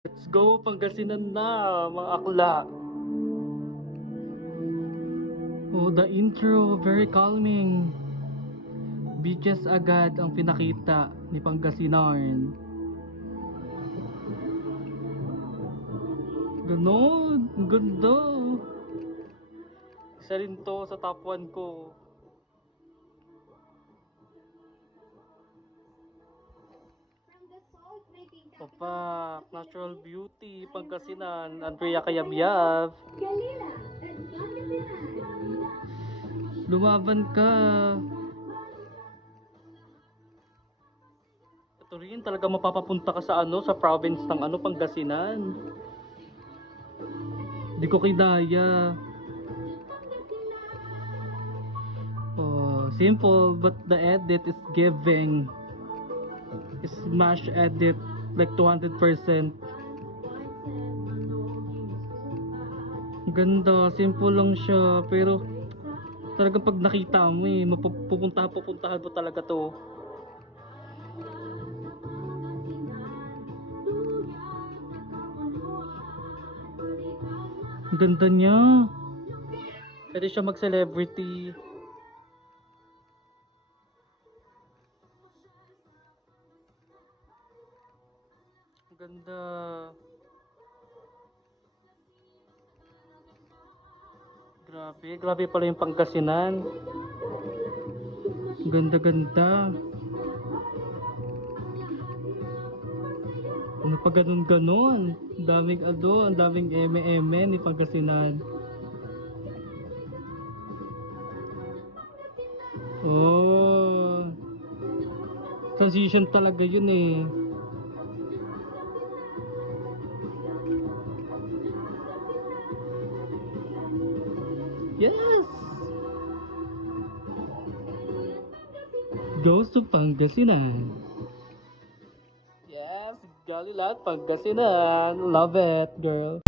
Let's go, Pangasinan na, mga akla. Oh, the intro, very calming. Beaches agad ang pinakita ni Pangasinan. Ganon, ang ganda. Isa rin to sa top 1 ko. Papa, natural beauty, Pangasinan, Andrea Cayabyab. Lumaban ka. Ito rin, talaga mapapapunta ka sa sa province ng Pangasinan. Di ko kinaya. Oh, simple, but the edit is giving. Smash edit, like 200%. Ganda, simple lang siya, pero talagang pag nakita mo pupuntahan mo talaga to. Ganda niya. Pwede siya mag-celebrity. Ganda. Grabe pala yung Pangasinan. Ganda. Ano pa ganon? Ang daming eme ni Pangasinan. Oh. Transition talaga yun eh. Yes! Goes to Pangasinan. Yes, Jolly Lot, Pangasinan. Love it, girl.